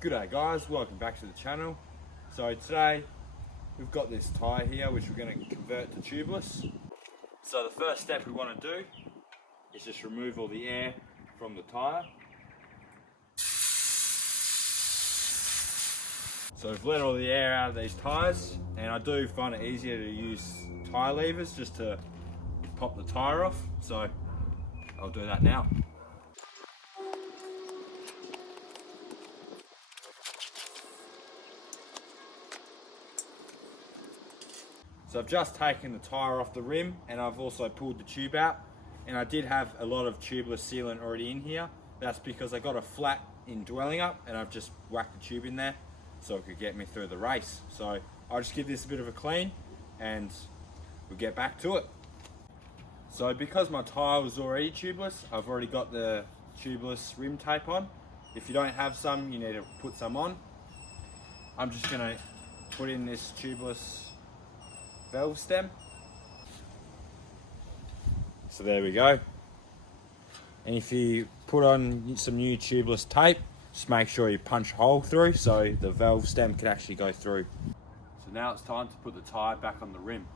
G'day guys, welcome back to the channel. So today we've got this tyre here which we're going to convert to tubeless. So the first step we want to do is just remove all the air from the tyre. So we've let all the air out of these tyres, and I do find it easier to use tyre levers just to pop the tyre off, so I'll do that now. So I've just taken the tyre off the rim and I've also pulled the tube out, and I did have a lot of tubeless sealant already in here. That's because I got a flat in dwelling up and I've just whacked the tube in there so it could get me through the race. So I'll just give this a bit of a clean and we'll get back to it. So because my tyre was already tubeless, I've already got the tubeless rim tape on. If you don't have some, you need to put some on. I'm just going to put in this tubeless valve stem. So there we go. And if you put on some new tubeless tape, just make sure you punch a hole through so the valve stem can actually go through. So now it's time to put the tyre back on the rim.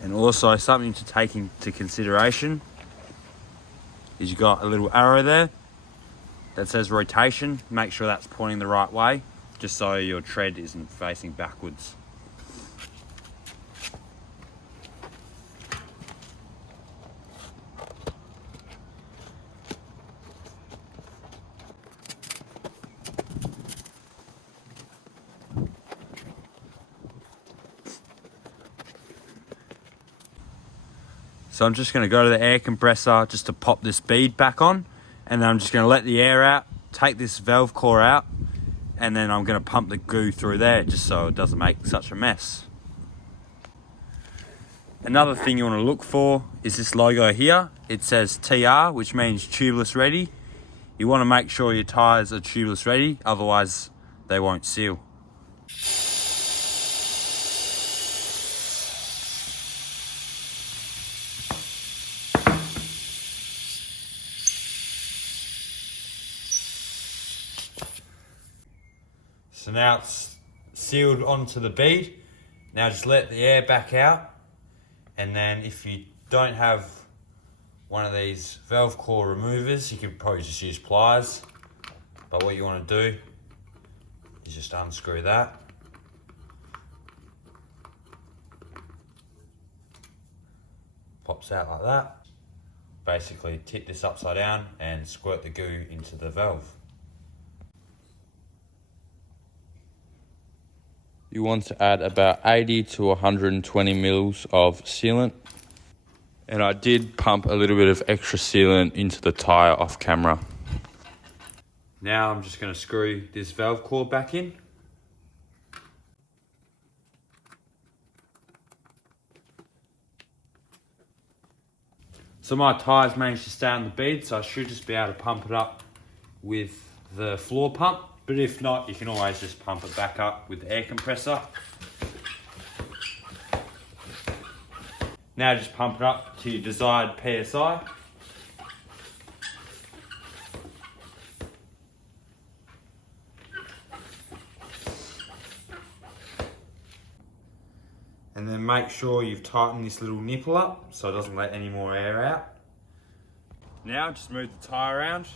And also something to take into consideration is you've got a little arrow there that says rotation. Make sure that's pointing the right way, just so your tread isn't facing backwards. So I'm just going to go to the air compressor just to pop this bead back on, and then I'm just going to let the air out, take this valve core out, and then I'm going to pump the goo through there just so it doesn't make such a mess. Another thing you want to look for is this logo here. It says TR, which means tubeless ready. You want to make sure your tyres are tubeless ready, otherwise they won't seal. So now it's sealed onto the bead. Now just let the air back out, and then if you don't have one of these valve core removers, you could probably just use pliers. But what you want to do is just unscrew that. Pops out like that. Basically tip this upside down and squirt the goo into the valve. You want to add about 80 to 120 mils of sealant. And I did pump a little bit of extra sealant into the tyre off camera. Now I'm just going to screw this valve core back in. So my tyres managed to stay on the bead, so I should just be able to pump it up with the floor pump. But if not, you can always just pump it back up with the air compressor. Now just pump it up to your desired PSI. And then make sure you've tightened this little nipple up so it doesn't let any more air out. Now just move the tyre around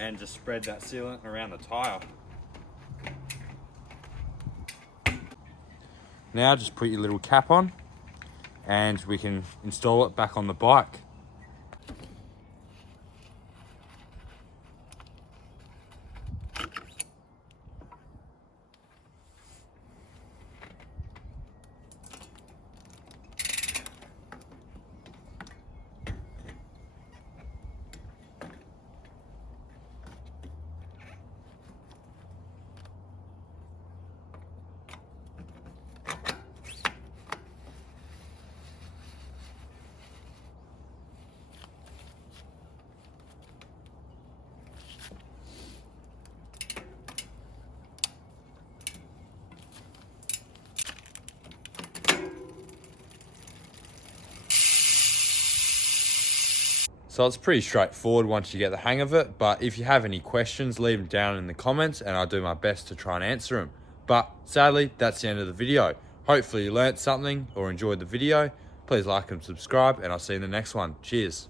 and just spread that sealant around the tyre. Now just put your little cap on and we can install it back on the bike. So it's pretty straightforward once you get the hang of it, but if you have any questions, leave them down in the comments and I'll do my best to try and answer them. But sadly, that's the end of the video. Hopefully you learnt something or enjoyed the video. Please like and subscribe, and I'll see you in the next one. Cheers.